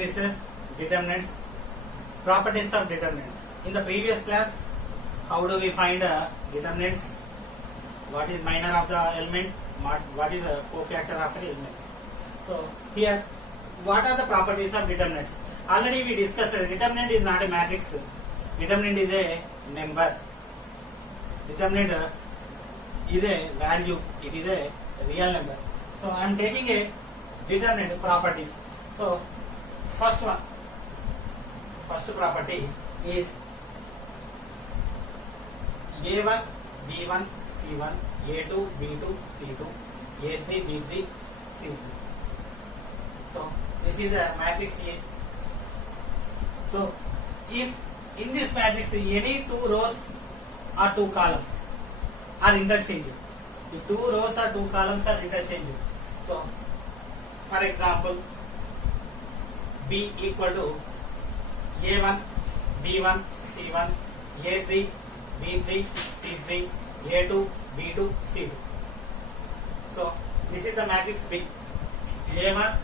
matrices, determinants, properties of determinants. In the previous class, how do we find determinants? What is minor of the element? What is the cofactor of an element? So here, what are the properties of determinants? Already we discussed that determinant is not a matrix. Determinant is a number. Determinant is a value. It is a real number. So I am taking a determinant properties. So first property is A1, B1, C1, A2, B2, C2, A3, B3, C3. So this is a matrix A. So if in this matrix any two rows or two columns are interchangeable, if two rows or two columns are interchangeable, so for example B equal to A1, B1, C1, A3, B3, C3, A2, B2, C2. So this is the matrix B. A1,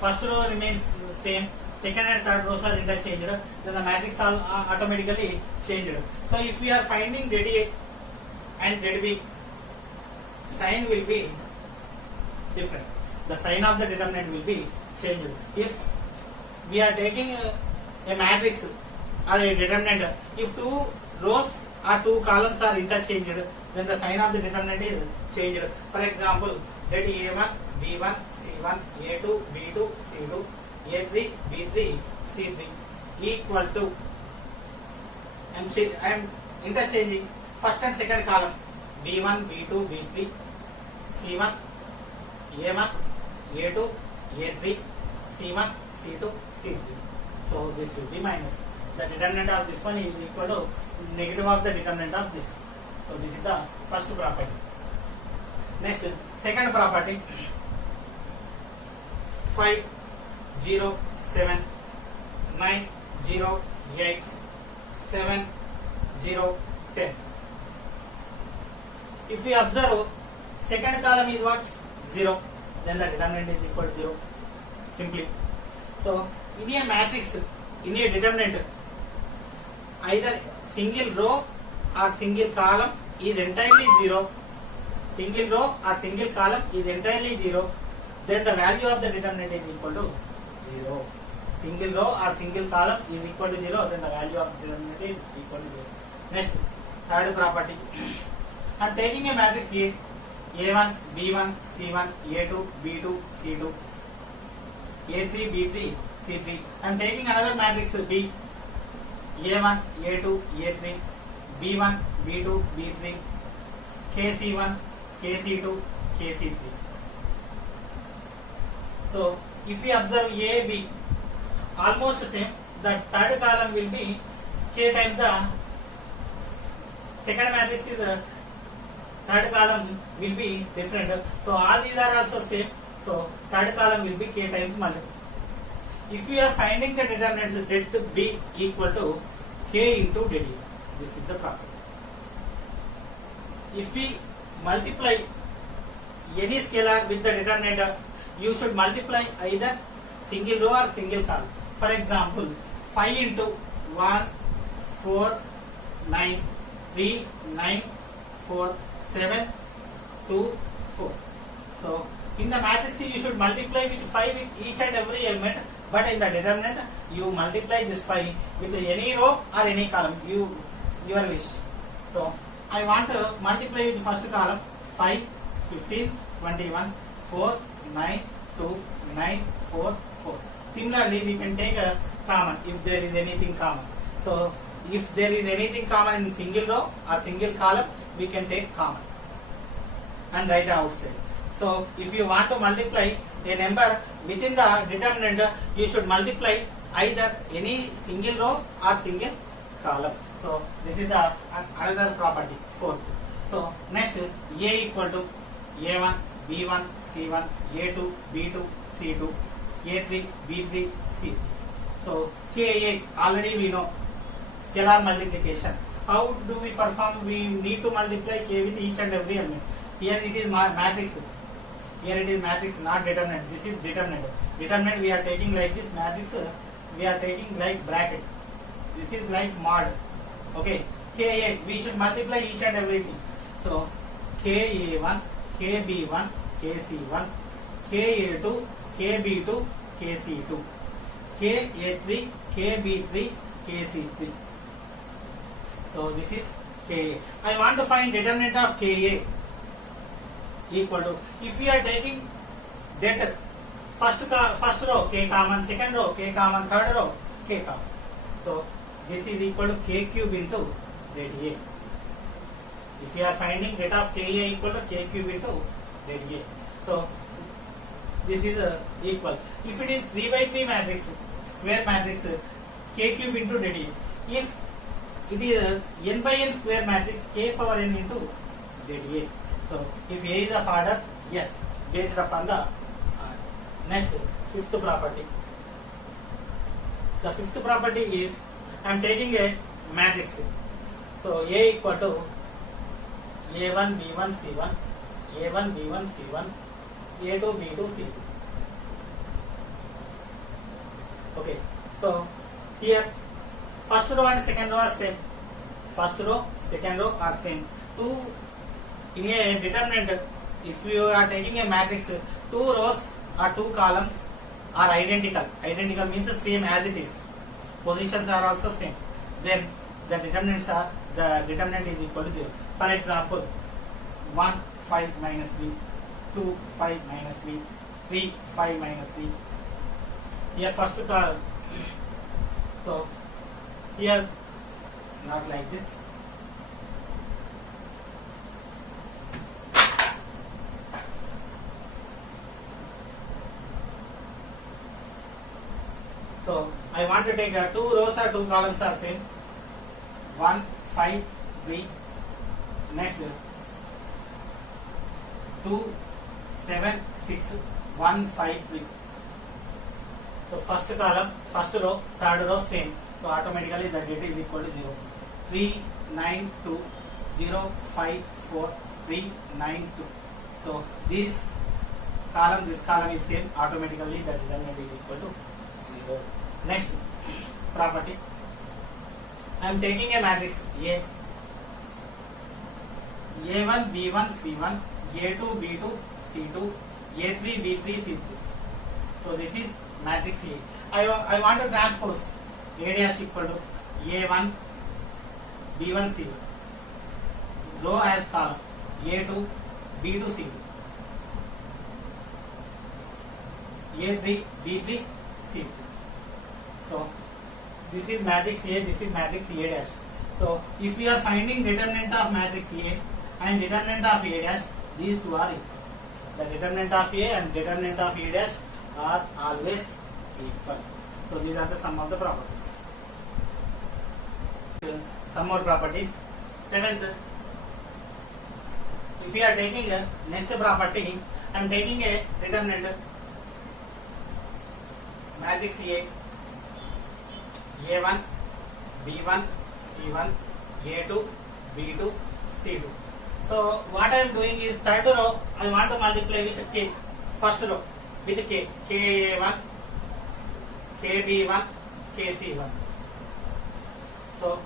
first row remains same, second and third rows are interchanged, then the matrix are automatically changed. So if we are finding dead A and dead B, sign will be different. The sign of the determinant will be changed. If we are taking a matrix or a determinant, if two rows or two columns are interchanged, then the sign of the determinant is changed. For example, that A1, B1, C1, A2, B2, C2, A3, B3, C3 equal to, I am interchanging first and second columns, B1, B2, B3, C1, A1, A2, A3, C1, C2, C3. So this will be minus. The determinant of this one is equal to negative of the determinant of this one. So this is the first property. Next, second property, 5, 0, 7, 9, 0, 8, 7, 0, 10. If we observe, second column is what? 0. Then the determinant is equal to 0. Simply. So in a matrix, in a determinant, either single row or single column is entirely 0. Single row or single column is entirely 0. Then the value of the determinant is equal to 0. Single row or single column is equal to 0. Then the value of the determinant is equal to 0. Next, third property. I am taking a matrix A. A1, B1, C1, A2, B2, C2, A3, B3, C3. I am taking another matrix B. A1, A2, A3, B1, B2, B3, KC1, KC2, KC3. So if we observe A, B, almost same, the third column will be K times the second matrix is third column will be different. So all these are also same. So third column will be K times multiple. If we are finding the determinants, det B equal to K into det A. This is the property. If we multiply any scalar with the determinant, you should multiply either single row or single column. For example, 5 into 1, 4, 9, 3, 9, 4, 7, 2, 4. So in the matrix you should multiply with 5 with each and every element, but in the determinant you multiply this 5 with any row or any column, your wish. So I want to multiply with first column 5, 15, 21, 4, 9, 2, 9, 4, 4. Similarly, we can take a common if there is anything common. So if there is anything common in single row or single column, we can take common and write outside. So if you want to multiply a number within the determinant, you should multiply either any single row or single column. So this is the another property, fourth. So next, A equal to A1, B1, C1, A2, B2, C2, A3, B3, C3. So K already we know, scalar multiplication. How do we perform? We need to multiply K with each and every element. Here it is matrix. Here it is matrix, not determinant. This is determinant. Determinant we are taking like this, matrix we are taking like bracket. This is like mod. Okay. Ka, we should multiply each and everything. So Ka1, Kb1, Kc1, Ka2, Kb2, Kc2, Ka3, Kb3, Kc3. So this is Ka. I want to find determinant of Ka equal to, if we are taking that first row K common, second row K common, third row K common. So this is equal to K cube into that A. If you are finding that of Ka equal to K cube into that A. So this is equal. If it is 3 by 3 matrix, square matrix, K cube into that A. If it is n by n square matrix, K power n into that A. So if A is of order n, based upon the next fifth property. The fifth property is, I am taking a matrix. So A equal to A1 B1 C1, A1 B1 C1, A2 B2 C2. Okay. So here first row and second row are same. First row, second row are same. In a determinant, if you are taking a matrix, 2 rows or 2 columns are identical. Identical means the same as it is. Positions are also same. Then the determinant is equal to 0. For example, 1 5 minus 3, 2 5 minus 3, 3 5 minus 3. Here first column. So here not like this. So I want to take 2 rows or 2 columns are same. 1 5 3. Next 2 7 6 1 5 3. So first column, first row, third row same. So automatically the data is equal to 0. 3 9 2 0 5 4 3 9 2. So this column is same. Automatically the determinant is equal to 0. Next property, I am taking a matrix A. A1 B1 C1, A2 B2 C2, A3 B3 C3. So this is matrix A. I want to transpose A dash equal to A1 B1 C1. Row as column A2 B2 C2, A3 B3 C3. So this is matrix A, this is matrix A dash. So if we are finding determinant of matrix A and determinant of A dash, these two are equal. The determinant of A and determinant of A dash are always equal. So these are the sum of the properties. Some more properties. Seventh, if we are taking a next property, I am taking a determinant matrix A, A1 B1 C1, A2 B2 C2. So what I am doing is, third row I want to multiply with K. First row with K, Ka1, Kb1, Kc1. So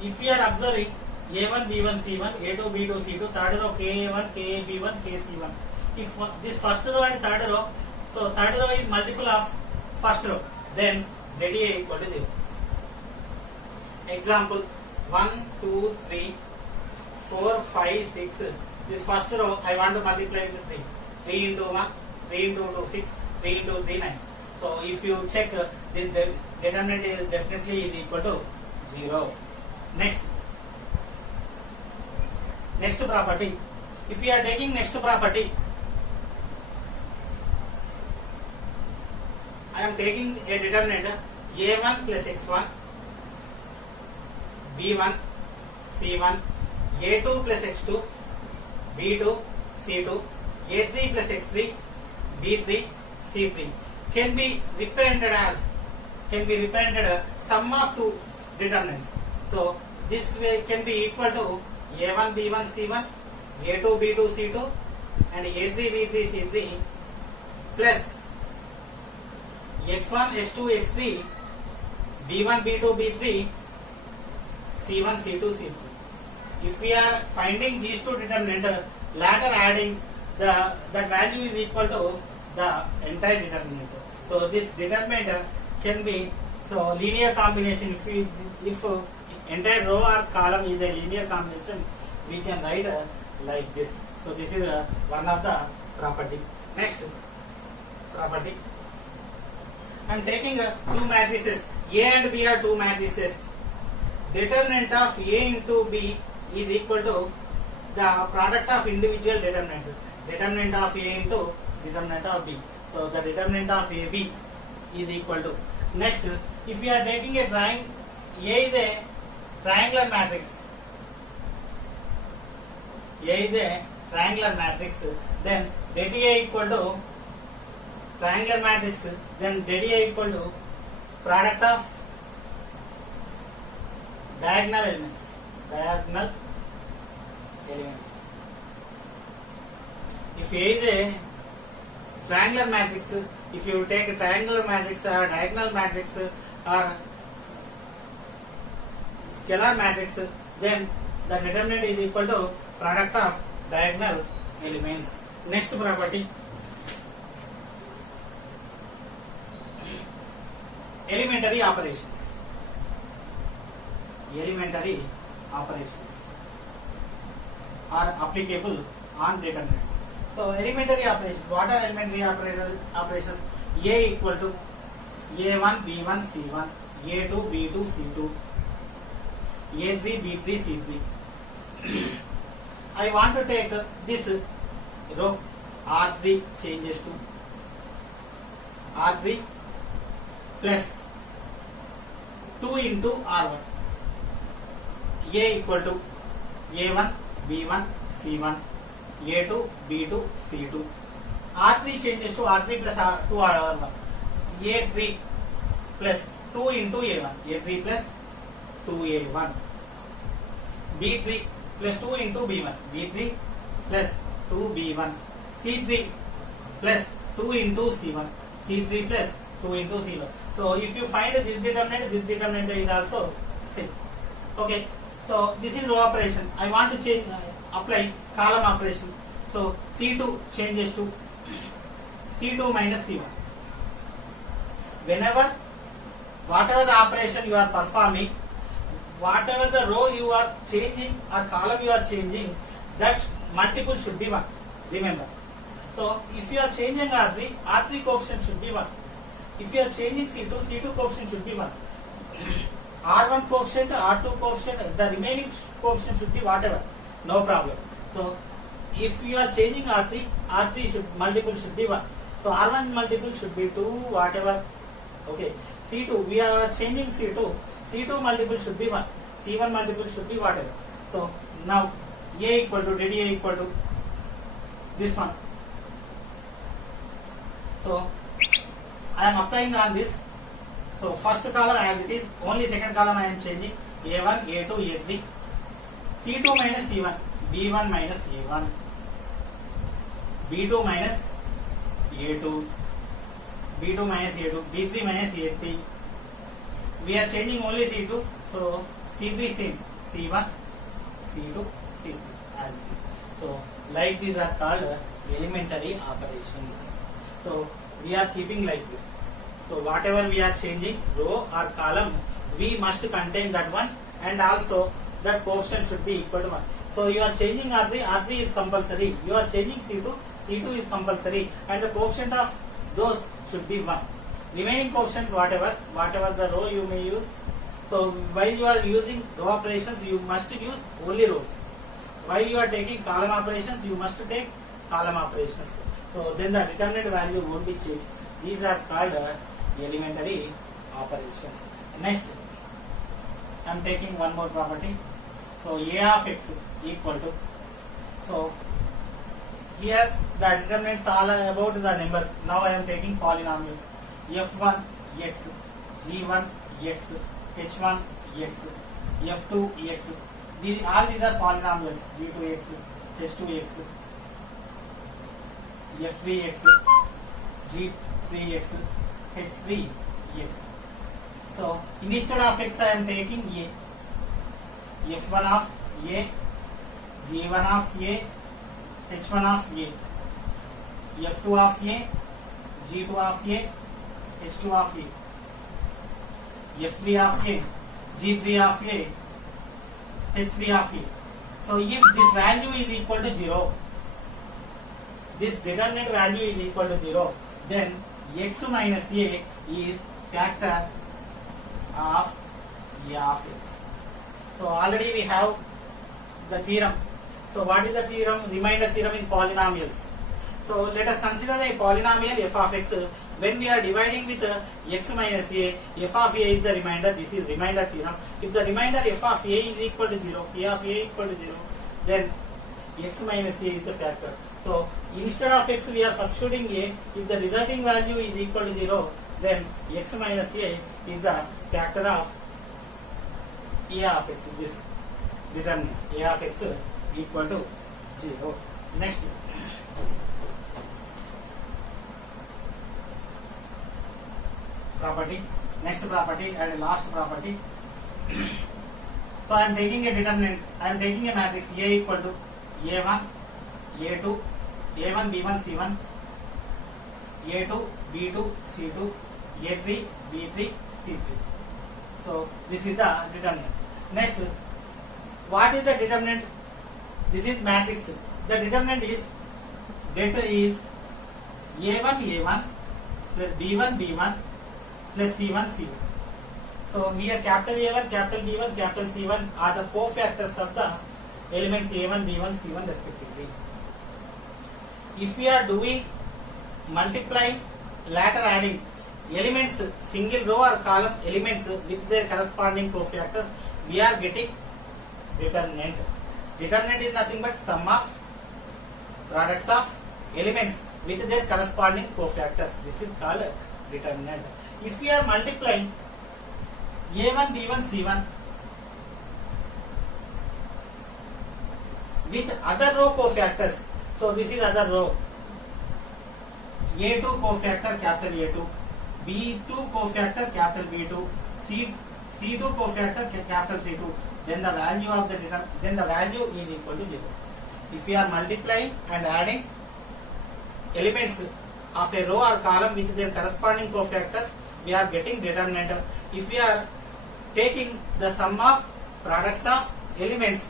if you are observing A1 B1 C1, A2 B2 C2, third row Ka1, Kb1, Kc1. If this first row and third row, so third row is multiple of first row, then that A equal to 0. Example 1 2 3 4 5 6. This first row I want to multiply with 3. 3 into 1, 3 into 2 6, 3 into 3 9. So if you check, this determinant is definitely is equal to 0. Next property. If we are taking next property, I am taking a determinant A1 plus x1, B1 C1, A2 plus x2, B2 C2, A3 plus x3, B3 C3 can be represented as sum of two determinants. So this way can be equal to A1 B1 C1, A2 B2 C2, and A3 B3 C3 plus x1 x2 x3 b1 b2 b3 c1 c2 c3. If we are finding these two determinants, later adding that value is equal to the entire determinant. So this determinant can be linear combination. If entire row or column is a linear combination, we can write like this. So this is one of the property. Next property, I am taking two matrices. A and B are two matrices. Determinant of A into B is equal to the product of individual determinants. Determinant of A into determinant of B. So the determinant of AB is equal to. Next, if we are taking a triangle, A is a triangular matrix. A is a triangular matrix. Then delta A equal to triangular matrix. Then delta A equal to product of diagonal elements. Diagonal elements. If A is a triangular matrix, if you take a triangular matrix or diagonal matrix or scalar matrix, then the determinant is equal to product of diagonal elements. Next property, elementary operations. Elementary operations are applicable on determinants. So elementary operations, what are elementary operations? A equal to A1 B1 C1, A2 B2 C2, A3 B3 C3. I want to take this row R3 changes to R3 plus 2 into R1. A equal to A1 B1 C1, A2 B2 C2. R3 changes to R3 plus 2 R1. A3 plus 2 into A1. A3 plus 2A1. B3 plus 2 into B1. B3 plus 2B1. C3 plus 2 into C1. C3 plus 2 into C1. So if you find this determinant is also same. Okay. So this is row operation. I want to change, apply column operation. So C2 changes to C2 minus C1. Whenever, whatever the operation you are performing, whatever the row you are changing or column you are changing, that multiple should be 1. Remember. So if you are changing R3, R3 coefficient should be 1. If you are changing C2, C2 coefficient should be 1. R1 coefficient, R2 coefficient, the remaining coefficient should be whatever. No problem. So if you are changing R3, R3 multiple should be 1. So R1 multiple should be 2, whatever. Okay. C2, we are changing C2. C2 multiple should be 1. C1 multiple should be whatever. So now A equal to delta A equal to this one. So I am applying on this. So first column as it is, only second column I am changing. A1, A2, A3. C2 minus C1. B1 minus A1. B2 minus A2. B2 minus A2. B3 minus A3. We are changing only C2. So C3 same. C1, C2, C3. So like these are called elementary operations. So we are keeping like this. So whatever we are changing, row or column, we must contain that one, and also that coefficient should be equal to 1. So you are changing R3, R3 is compulsory. You are changing C2, C2 is compulsory, and the coefficient of those should be 1. Remaining coefficients, whatever the row you may use. So while you are using row operations, you must use only rows. While you are taking column operations, you must take column operations. So then the determinant value won't be changed. These are called elementary operations. Next, I am taking one more property. So A of x equal to. So here the determinants are about the numbers. Now I am taking polynomials. F1 x, G1 x, H1 x, F2 x. All these are polynomials. G2 x, H2 x. F3x, G3x, H3x. So instead of x I am taking A. F1 of A, G1 of A, H1 of A, F2 of A, G2 of A, H2 of A, F3 of A, G3 of A, H3 of A. So if this value is equal to 0, this determinant value is equal to 0, then x minus A is factor of A of x. So already we have the theorem. So what is the theorem? Remainder theorem in polynomials. So let us consider a polynomial f of x. When we are dividing with x minus A, f of A is the remainder. This is remainder theorem. If the remainder f of A is equal to 0, A of A is equal to 0, then x minus A is the factor. So instead of x we are substituting A. If the resulting value is equal to 0, then x minus A is the factor of A of x. This determinant A of x equal to 0. Next. Property, next property and last property. So I am taking a determinant, I am taking a matrix A equal to A1, A2, A1, B1, C1, A2, B2, C2, A3, B3, C3. So this is the determinant. Next, what is the determinant? This is matrix. The determinant is delta is A1, A1 plus B1, B1 plus C1, C1. So here capital A1, capital B1, capital C1 are the cofactors of the elements A1, B1, C1 respectively. If we are doing multiplying, later adding elements, single row or column elements with their corresponding cofactors, we are getting determinant. Determinant is nothing but sum of products of elements with their corresponding cofactors. This is called determinant. If we are multiplying A1, B1, C1 with other row cofactors, so this is other row. A2 cofactor capital A2, B2 cofactor capital B2, C2 cofactor capital C2. Then the value of the value is equal to 0. If we are multiplying and adding elements of a row or column with their corresponding cofactors, we are getting determinant. If we are taking the sum of products of elements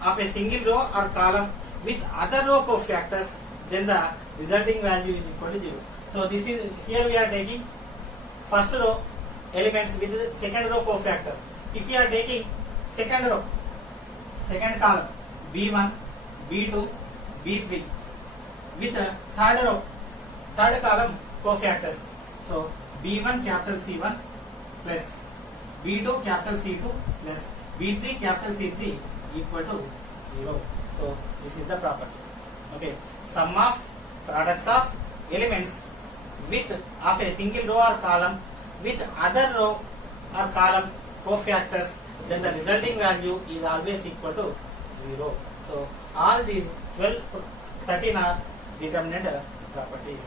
of a single row or column with other row cofactors, then the resulting value is equal to 0. So this is, here we are taking first row elements with second row cofactors. If we are taking second row, second column B1, B2, B3 with third row, third column cofactors. So B1 capital C1 plus B2 capital C2 plus B3 capital C3 equal to 0. So this is the property. Okay, sum of products of elements with of a single row or column with other row or column cofactors, then the resulting value is always equal to 0. So all these 12, 13 are determinant properties.